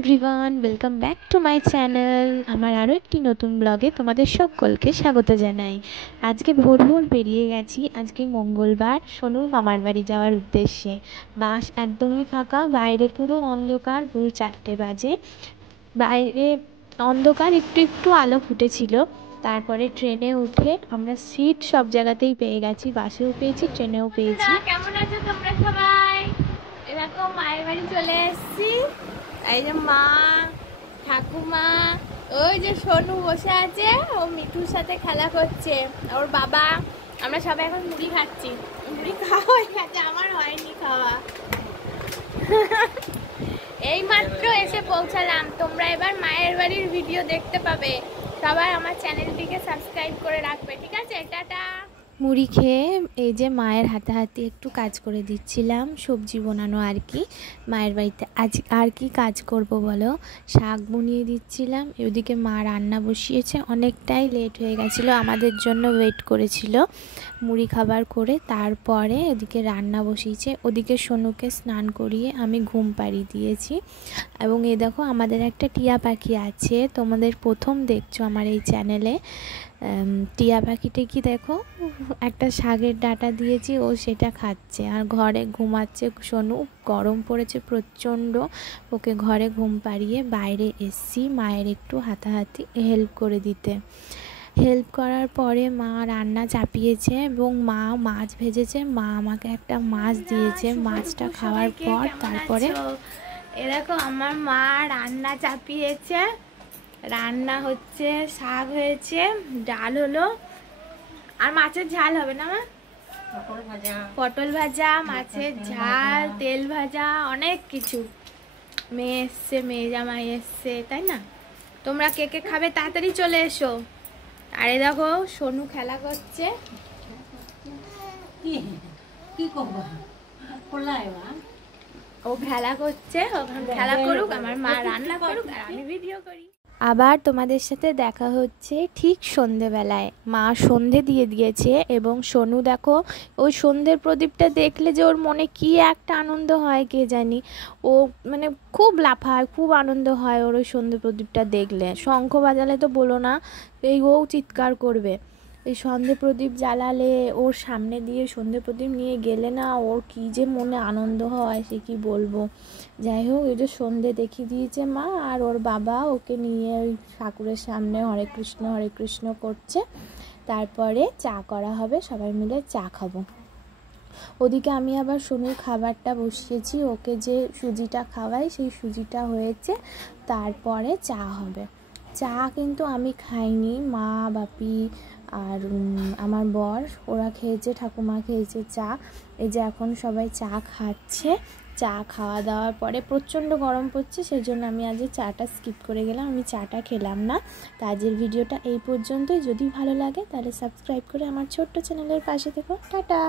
Everyone, welcome back to my channel. আমার আরও একটি নতুন ব্লগে তোমাদের সকলকে স্বাগত জানাই। আজকে ভোর ভোর বেরিয়ে গেছি। আজকে মঙ্গলবার, সোনুর মামার বাড়ি যাওয়ার উদ্দেশ্যে। বাস একদমই ফাঁকা, বাইরে পুরো অন্ধকার, পুরো 4টে বাজে। বাইরে অন্ধকার, একটু একটু আলো ফুটেছিল। তারপরে ট্রেনে উঠে আমরা সিট সব জায়গাতেই পেয়ে গেছি, বাসেও পেয়েছি, ট্রেনেও পেয়েছি। কেমন আছো তোমরা সবাই? এরকম মায়ের বাড়ি চলে এসেছি। এই যে মা, ঠাকুমা, ওই যে সোনু বসে আছে, ও মিঠুর সাথে খেলা করছে, ওর বাবা। আমরা সবাই এখন মুড়ি খাচ্ছি। মুড়ি খাওয়া হয়ে গেছে, আমার হয়নি খাওয়া। এই মাত্র এসে পৌঁছালাম। তোমরা এবার মায়ের বাড়ির ভিডিও দেখতে পাবে। সবাই আমার চ্যানেলটিকে সাবস্ক্রাইব করে রাখবে, ঠিক আছে? টাটা। মুড়ি খেয়ে এই যে মায়ের হাতে একটু কাজ করে দিচ্ছিলাম, সবজি বানানো আর কি। মায়ের বাড়িতে আজ আর কি কাজ করব বলো, শাক বুনিয়ে দিচ্ছিলাম। ওদিকে মা রান্না বসিয়েছে, অনেকটাই লেট হয়ে গেছিলো, আমাদের জন্য ওয়েট করেছিল মুড়ি খাবার করে। তারপরে ওদিকে রান্না বসিয়েছে। ওদিকে সোনুকে স্নান করিয়ে আমি ঘুম পাড়িয়ে দিয়েছি। এবং এই দেখো আমাদের একটা টিয়া পাখি আছে, তোমাদের প্রথম দেখছো আমার এই চ্যানেলে। টিয়া পাখিটা কি দেখো, একটা শাকের ডাঁটা দিয়েছি, ও সেটা খাচ্ছে আর ঘরে ঘুমাচ্ছে। সোনু, গরম পড়েছে প্রচণ্ড, ওকে ঘরে ঘুম পাড়িয়ে বাইরে এসছি মায়ের একটু হাতাহাতি হেল্প করে দিতে। হেল্প করার পরে মা রান্না চাপিয়েছে এবং মা মাছ ভেজেছে। মা আমাকে একটা মাছ দিয়েছে। মাছটা খাওয়ার পর তারপরে এরকম আমার মা রান্না চাপিয়েছে। রান্না হচ্ছে, শাক হয়েছে, ডাল হলো, আর মাছের ঝাল হবে না মা? পটল ভাজা, মাছের ঝাল, তেল ভাজা, অনেক কিছু। মেয়ে এসছে, মেয়ে জামাই এসছে, তাই না? তোমরা কে কে খাবে তাড়াতাড়ি চলে এসো। আরে দেখো সোনু খেলা করছে। ও খেলা করছে, ওখানে খেলা করুক, আমার মা রান্না করুক আর আমি ভিডিও করি। আবার তোমাদের সাথে দেখা হচ্ছে ঠিক সন্ধেবেলায়। মা সন্ধে দিয়ে দিয়েছে এবং সোনু দেখো, ওই সন্ধ্যের প্রদীপটা দেখলে যে ওর মনে কি একটা আনন্দ হয় কে জানি। ও মানে খুব লাফায়, খুব আনন্দ হয় ওর ওই সন্ধ্যে প্রদীপটা দেখলে। শঙ্খ বাজালে তো বলো না, এই ও চিৎকার করবে। এই সন্ধে প্রদীপ জ্বালালে, ওর সামনে দিয়ে সন্ধে প্রদীপ নিয়ে গেলে না, ওর কী যে মনে আনন্দ হয় সে কি বলবো। যাই হোক, এই যে সন্ধে দেখিয়ে দিয়েছে মা, আর ওর বাবা ওকে নিয়ে ওই ঠাকুরের সামনে হরে কৃষ্ণ করছে। তারপরে চা করা হবে, সবাই মিলে চা খাবো। ওদিকে আমি আবার সোনুর খাবারটা বসিয়েছি, ওকে যে সুজিটা খাওয়াই সেই সুজিটা হয়েছে, তারপরে চা হবে। চা কিন্তু আমি খাইনি, মা, বাপি আর আমার বর ওরা খেয়েছে, ঠাকুমা খেয়েছে চা। এই যে এখন সবাই চা খাচ্ছে। চা খাওয়া দাওয়ার পরে প্রচণ্ড গরম পড়ছে, সেই জন্য আমি আজ চাটা স্কিপ করে গেলাম, আমি চাটা খেলাম না। তো আজকের ভিডিওটা এই পর্যন্তই। যদি ভালো লাগে তাহলে সাবস্ক্রাইব করে আমার ছোট্ট চ্যানেলের পাশে থেকো। টাটা।